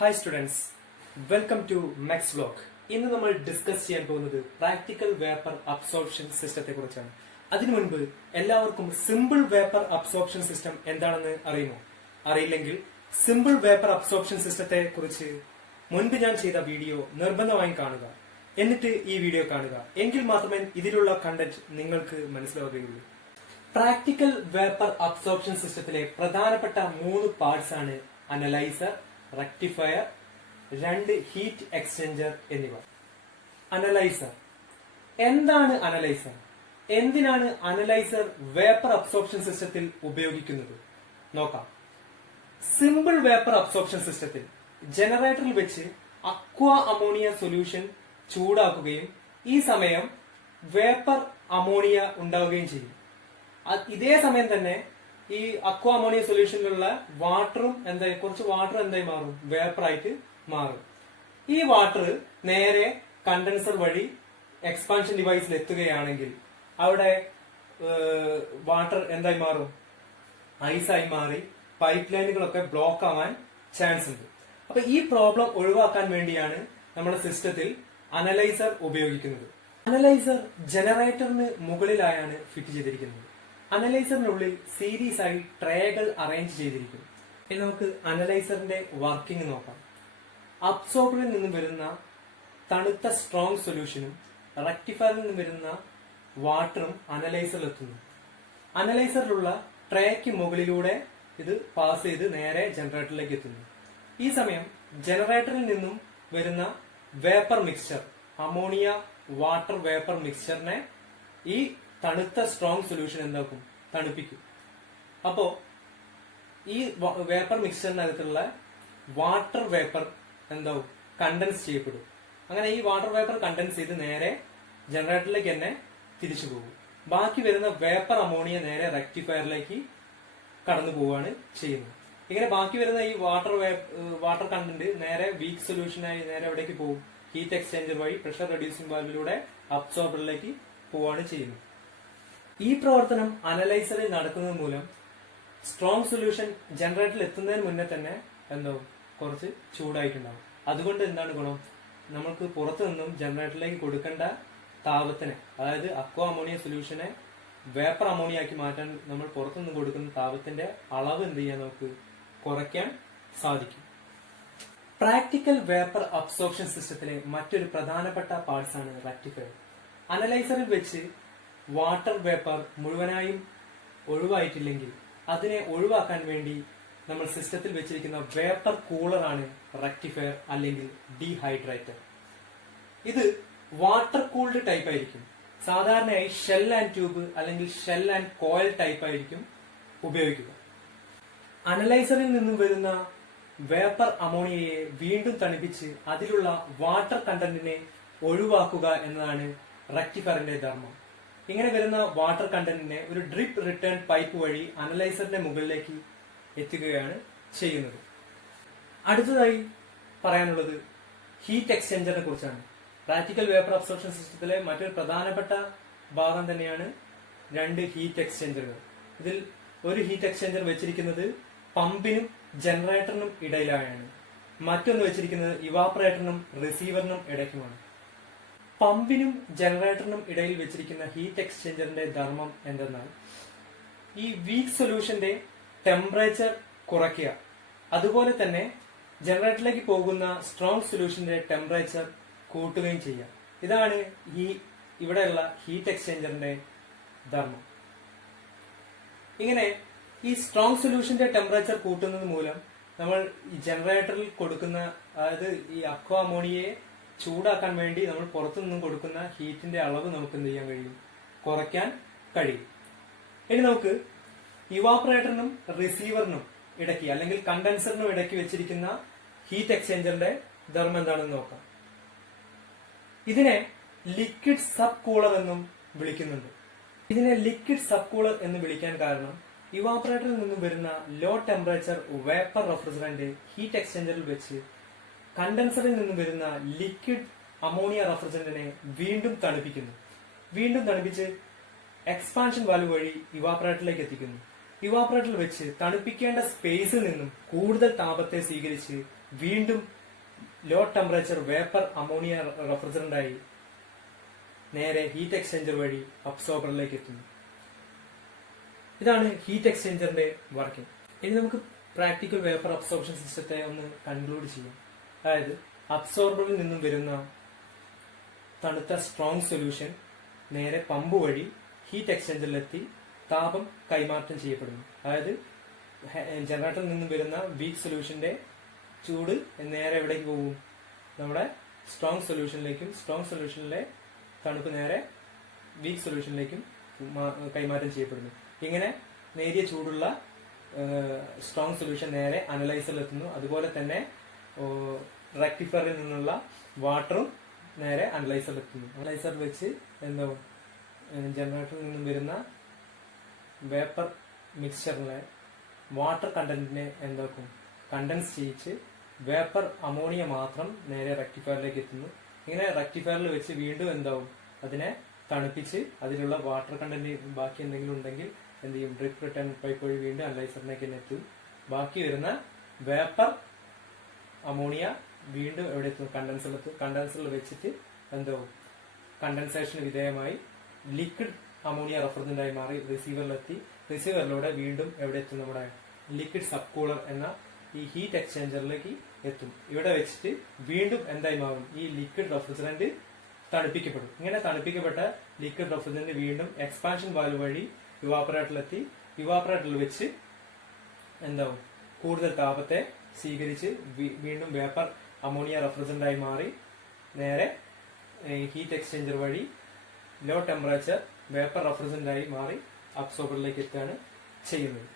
Hi students, welcome to Max Vlog. ഇന്ന് നമ്മൾ discuss ചെയ്യാൻ പോകുന്നത് പ്രാക്ടിക്കൽ വേപ്പർ അബ്സോർപ്ഷൻ സിസ്റ്റത്തെ കുറിച്ചാണ്. അതിനു മുൻപ് എല്ലാവർക്കും സിമ്പിൾ വേപ്പർ അബ്സോർപ്ഷൻ സിസ്റ്റം എന്താണെന്ന് അറിയുമോ? അറിയില്ലെങ്കിൽ സിമ്പിൾ വേപ്പർ അബ്സോർപ്ഷൻ സിസ്റ്റത്തെ കുറിച്ച് മുൻപ് ഞാൻ ചെയ്ത വീഡിയോ നിർബന്ധമായും കാണുക. എന്നിട്ട് ഈ വീഡിയോ കാണുക. എങ്കിൽ മാത്രമേ ഇതിലുള്ള കണ്ടന്റ് നിങ്ങൾക്ക് മനസ്സിലാവുകയുള്ളൂ. പ്രാക്ടിക്കൽ വേപ്പർ അബ്സോർപ്ഷൻ സിസ്റ്റത്തിലെ പ്രധാനപ്പെട്ട 3 പാർട്സ് ആണ് അനലൈസർ, റെക്ടിഫയർ, 2 ഹീറ്റ് എക്സ്ചേഞ്ചർ എന്നിവ. അനലൈസർ എന്താണ്? അനലൈസർ എന്തിനാണ് അനലൈസർ വേപ്പർ അബ്സോർപ്ഷൻ സിസ്റ്റത്തിൽ ഉപയോഗിക്കുന്നത് നോക്കാം. സിമ്പിൾ വേപ്പർ അബ്സോർപ്ഷൻ സിസ്റ്റത്തിൽ ജനറേറ്ററിൽ വെച്ച് അക്വ അമോണിയ സൊല്യൂഷൻ ചൂടാക്കുകയും ഈ സമയം വേപ്പർ അമോണിയ ഉണ്ടാവുകയും ചെയ്യും. ഇതേ സമയം തന്നെ ഈ അക്വ അമോണിയ സൊല്യൂഷനിലുള്ള വാട്ടറും കുറച്ച് വാട്ടർ എന്തായി മാറും? വേപ്പറായിട്ട് മാറും. ഈ വാട്ടർ നേരെ കണ്ടൻസർ വഴി എക്സ്പാൻഷൻ ഡിവൈസിൽ എത്തുകയാണെങ്കിൽ അവിടെ വാട്ടർ എന്തായി മാറും? ഐസായി മാറി പൈപ്പ് ലൈനുകളൊക്കെ ബ്ലോക്ക് ആവാൻ ചാൻസ് ഉണ്ട്. അപ്പൊ ഈ പ്രോബ്ലം ഒഴിവാക്കാൻ വേണ്ടിയാണ് നമ്മുടെ സിസ്റ്റത്തിൽ അനലൈസർ ഉപയോഗിക്കുന്നത്. അനലൈസർ ജനറേറ്ററിന് മുകളിലായാണ് ഫിറ്റ് ചെയ്തിരിക്കുന്നത്. അനലൈസറിനുള്ളിൽ സീരീസ് ആയി ട്രേകൾ അറേഞ്ച് ചെയ്തിരിക്കും. ഇനി നമുക്ക് അനലൈസറിന്റെ വർക്കിംഗ് നോക്കാം. അബ്സോർബറിൽ നിന്നും വരുന്ന തണുത്ത സ്ട്രോങ് സൊല്യൂഷനും റെക്ടിഫയറിൽ നിന്നും വരുന്ന വാട്ടറും അനലൈസറിൽ എത്തുന്നു. അനലൈസറിലുള്ള ട്രേക്ക് മുകളിലൂടെ ഇത് പാസ് ചെയ്ത് നേരെ ജനറേറ്ററിലേക്ക് എത്തുന്നു. ഈ സമയം ജനറേറ്ററിൽ നിന്നും വരുന്ന vapour mixture, ammonia water vapour മിക്സ്ചറിനെ ഈ തണുത്ത സ്ട്രോങ് സൊല്യൂഷൻ എന്താക്കും? തണുപ്പിക്കും. അപ്പോ ഈ വേപ്പർ മിക്സ്ചറിനകത്തുള്ള വാട്ടർ വേപ്പർ എന്താവും? കണ്ടൻസ് ചെയ്യപ്പെടും. അങ്ങനെ ഈ വാട്ടർ വേപ്പർ കണ്ടൻസ് ചെയ്ത് നേരെ ജനറേറ്ററിലേക്ക് തന്നെ തിരിച്ചു പോകും. ബാക്കി വരുന്ന വേപ്പർ അമോണിയ നേരെ റെക്ടിഫയറിലേക്ക് കടന്നു പോവുകയാണ് ചെയ്യുന്നത്. ഇങ്ങനെ ബാക്കി വരുന്ന ഈ വാട്ടർ കണ്ടന്റ് നേരെ വീക്ക് സൊല്യൂഷനായി നേരെ എവിടേക്ക് പോകും? ഹീറ്റ് എക്സ്ചേഞ്ചർ വഴി പ്രഷർ റെഡ്യൂസിംഗ് വാൽവിലൂടെ അബ്സോർബറിലേക്ക് പോവുകയാണ് ചെയ്യുന്നത്. ഈ പ്രവർത്തനം അനലൈസറിൽ നടക്കുന്നത് മൂലം സ്ട്രോങ് സൊല്യൂഷൻ ജനറേറ്ററിൽ എത്തുന്നതിന് മുന്നേ തന്നെ എന്താവും? കുറച്ച് ചൂടായിട്ടുണ്ടാവും. അതുകൊണ്ട് എന്താണ് ഗുണം? നമുക്ക് പുറത്തു നിന്നും ജനറേറ്ററിലേക്ക് കൊടുക്കേണ്ട താപത്തിനെ, അതായത് അക്വ അമോണിയ സൊല്യൂഷനെ വേപ്പർ അമോണിയ ആക്കി മാറ്റാൻ നമ്മൾ പുറത്തുനിന്ന് കൊടുക്കുന്ന താപത്തിന്റെ അളവ് എന്ത് ചെയ്യാൻ നമുക്ക് കുറയ്ക്കാൻ സാധിക്കും. പ്രാക്ടിക്കൽ വേപ്പർ അബ്സോർപ്ഷൻ സിസ്റ്റത്തിലെ മറ്റൊരു പ്രധാനപ്പെട്ട പാർട്സ് ആണ് റെക്ടിഫയർ. അനലൈസറിൽ വെച്ച് വാട്ടർ വേപ്പർ മുഴുവനായും ഒഴിവായിട്ടില്ലെങ്കിൽ അതിനെ ഒഴിവാക്കാൻ വേണ്ടി നമ്മൾ സിസ്റ്റത്തിൽ വെച്ചിരിക്കുന്ന വേപ്പർ കൂളറാണ് റെക്ടിഫയർ അല്ലെങ്കിൽ ഡീഹൈഡ്രേറ്റർ. ഇത് വാട്ടർ കൂൾഡ് ടൈപ്പ് ആയിരിക്കും. സാധാരണയായി ഷെൽ ആൻഡ് ട്യൂബ് അല്ലെങ്കിൽ ഷെൽ ആൻഡ് കോയിൽ ടൈപ്പ് ആയിരിക്കും ഉപയോഗിക്കുക. അനലൈസറിൽ നിന്നും വരുന്ന വേപ്പർ അമോണിയയെ വീണ്ടും തണുപ്പിച്ച് അതിലുള്ള വാട്ടർ കണ്ടന്റിനെ ഒഴിവാക്കുക എന്നതാണ് റെക്ടിഫയറിന്റെ ധർമ്മം. ഇങ്ങനെ വരുന്ന വാട്ടർ കണ്ടന്റിനെ ഒരു ഡ്രിപ്പ് റിട്ടേൺ പൈപ്പ് വഴി അനലൈസറിന്റെ മുകളിലേക്ക് എത്തുകയാണ് ചെയ്യുന്നത്. അടുത്തതായി പറയാനുള്ളത് ഹീറ്റ് എക്സ്ചേഞ്ചറിനെ കുറിച്ചാണ്. പ്രാക്ടിക്കൽ വേപ്പർ അബ്സോർപ്ഷൻ സിസ്റ്റത്തിലെ മറ്റൊരു പ്രധാനപ്പെട്ട ഭാഗം തന്നെയാണ് 2 ഹീറ്റ് എക്സ്ചേഞ്ചറുകൾ. ഇതിൽ ഒരു ഹീറ്റ് എക്സ്ചേഞ്ചർ വെച്ചിരിക്കുന്നത് പമ്പിനും ജനറേറ്ററിനും ഇടയിലായാണ്. മറ്റൊന്ന് വെച്ചിരിക്കുന്നത് ഇവാപറേറ്ററിനും റിസീവറിനും ഇടയ്ക്കുമാണ്. പമ്പിനും ജനറേറ്ററിനും ഇടയിൽ വെച്ചിരിക്കുന്ന ഹീറ്റ് എക്സ്ചേഞ്ചറിന്റെ ധർമ്മം എന്തെന്നാൽ ഈ വീക്ക് സൊല്യൂഷന്റെ ടെമ്പറേച്ചർ കുറയ്ക്കുക, അതുപോലെ തന്നെ ജനറേറ്ററിലേക്ക് പോകുന്ന സ്ട്രോങ് സൊല്യൂഷന്റെ ടെമ്പറേച്ചർ കൂട്ടുകയും ചെയ്യാം. ഇതാണ് ഇവിടെയുള്ള ഹീറ്റ് എക്സ്ചേഞ്ചറിന്റെ ധർമ്മം. ഇങ്ങനെ ഈ സ്ട്രോങ് സൊല്യൂഷന്റെ ടെമ്പറേച്ചർ കൂട്ടുന്നത് മൂലം നമ്മൾ ഈ ജനറേറ്ററിൽ കൊടുക്കുന്ന, അതായത് ഈ അക്വ അമോണിയയെ ചൂടാക്കാൻ വേണ്ടി നമ്മൾ പുറത്തുനിന്നും കൊടുക്കുന്ന ഹീറ്റിന്റെ അളവ് നമുക്ക് എന്ത് ചെയ്യാൻ കഴിയും? കുറയ്ക്കാൻ കഴിയും. ഇനി നമുക്ക് ഇവാപറേറ്ററിനും റിസീവറിനും ഇടയ്ക്ക് അല്ലെങ്കിൽ കണ്ടൻസറിനും ഇടയ്ക്ക് വെച്ചിരിക്കുന്ന ഹീറ്റ് എക്സ്ചേഞ്ചറിന്റെ ധർമ്മം എന്താണെന്ന് നോക്കാം. ഇതിനെ ലിക്വിഡ് സബ് കൂളർ എന്നും വിളിക്കുന്നുണ്ട്. ഇതിനെ ലിക്വിഡ് സബ് കൂളർ എന്ന് വിളിക്കാൻ കാരണം ഇവാപറേറ്ററിൽ നിന്നും വരുന്ന low temperature vapour refrigerant heat എക്സ്ചേഞ്ചറിൽ വെച്ച് കണ്ടൻസറിൽ നിന്നും വരുന്ന ലിക്വിഡ് അമോണിയ റെഫ്രിജറന്റിനെ വീണ്ടും തണുപ്പിക്കുന്നു. വീണ്ടും തണുപ്പിച്ച് എക്സ്പാൻഷൻ വാൽവ് വഴി ഇവാപറേറ്ററിലേക്ക് എത്തിക്കുന്നു. ഇവാപറേറ്ററിൽ വെച്ച് തണുപ്പിക്കേണ്ട സ്പേസിൽ നിന്നും കൂടുതൽ താപത്തെ സ്വീകരിച്ച് വീണ്ടും low temperature vapour ammonia refrigerant ആയി നേരെ ഹീറ്റ് എക്സ്ചേഞ്ചർ വഴി അബ്സോർബറിലേക്ക് എത്തുന്നു. ഇതാണ് ഹീറ്റ് എക്സ്ചേഞ്ചറിന്റെ വർക്കിംഗ്. ഇനി നമുക്ക് പ്രാക്ടിക്കൽ വേപ്പർ അബ്സോർപ്ഷൻ സിസ്റ്റത്തെ ഒന്ന് കൺക്ലൂഡ് ചെയ്യാം. അതായത് അബ്സോർബറിൽ നിന്നും വരുന്ന തണുത്ത സ്ട്രോങ് സൊല്യൂഷൻ നേരെ പമ്പ് വഴി ഹീറ്റ് എക്സ്ചേഞ്ചറിലെത്തി താപം കൈമാറ്റം ചെയ്യപ്പെടുന്നു. അതായത് ജനറേറ്ററിൽ നിന്നും വരുന്ന വീക്ക് സൊല്യൂഷന്റെ ചൂട് നേരെ എവിടേക്ക് പോകും? നമ്മുടെ സ്ട്രോങ് സൊല്യൂഷനിലേക്കും സ്ട്രോങ് സൊല്യൂഷനിലെ തണുപ്പ് നേരെ വീക്ക് സൊല്യൂഷനിലേക്കും കൈമാറ്റം ചെയ്യപ്പെടുന്നു. ഇങ്ങനെ നേരിയ ചൂടുള്ള സ്ട്രോങ് സൊല്യൂഷൻ നേരെ അനലൈസറിൽ എത്തുന്നു. അതുപോലെ തന്നെ റെക്ടിഫയറിൽ നിന്നുള്ള വാട്ടറും നേരെ അനലൈസറിൽ എത്തുന്നു. അനലൈസറിൽ വെച്ച് എന്താവും? ജനറേറ്ററിൽ നിന്നും വരുന്ന വേപ്പർ മിക്സ്ചറിലെ വാട്ടർ കണ്ടന്റിനെ എന്താക്കും? കണ്ടൻസ് ചെയ്യിച്ച് വേപ്പർ അമോണിയ മാത്രം നേരെ റെക്ടിഫയറിലേക്ക് എത്തുന്നു. ഇങ്ങനെ റെക്ടിഫയറിൽ വെച്ച് വീണ്ടും എന്താവും? അതിനെ തണുപ്പിച്ച് അതിലുള്ള വാട്ടർ കണ്ടന്റ് ബാക്കി എന്തെങ്കിലും ഉണ്ടെങ്കിൽ എന്ത് ചെയ്യും? ഡ്രിപ്പ് റിട്ടേൺ പൈപ്പ് വഴി വീണ്ടും അനലൈസറിലേക്ക് തന്നെ എത്തും. ബാക്കി വരുന്ന വേപ്പർ അമോണിയ വീണ്ടും എവിടെ എത്തും? കണ്ടൻസറിലെത്തും. കണ്ടൻസറിൽ വെച്ചിട്ട് എന്താവും? കണ്ടൻസേഷന് വിധേയമായി ലിക്വിഡ് അമോണിയ റെഫ്രിജറന്റ് ആയി മാറി റിസീവറിലെത്തി. റിസീവറിലൂടെ വീണ്ടും എവിടെ എത്തും? നമ്മുടെ ലിക്വിഡ് സബ് കൂളർ എന്ന ഈ ഹീറ്റ് എക്സ്ചേഞ്ചറിലേക്ക് എത്തും. ഇവിടെ വെച്ചിട്ട് വീണ്ടും എന്തായി മാറും? ഈ ലിക്വിഡ് റെഫ്രിജറന്റ് തണുപ്പിക്കപ്പെടും. ഇങ്ങനെ തണുപ്പിക്കപ്പെട്ട ലിക്വിഡ് റെഫ്രിജറന്റ് വീണ്ടും എക്സ്പാൻഷൻ വാൽവ് വഴി ഇവാപ്പറേറ്ററിലെത്തി ഇവാപ്പറേറ്ററിൽ വെച്ച് എന്താവും? കൂടുതൽ താപത്തെ സ്വീകരിച്ച് വീണ്ടും വേപ്പർ അമോണിയ റെഫ്രിജറന്റ് ആയി മാറി നേരെ ഹീറ്റ് എക്സ്ചേഞ്ചർ വഴി ലോ ടെമ്പറേച്ചർ വേപ്പർ റെഫ്രിജറന്റ് ആയി മാറി അബ്സോർബറിലേക്ക് എത്തുകയാണ് ചെയ്യുന്നത്.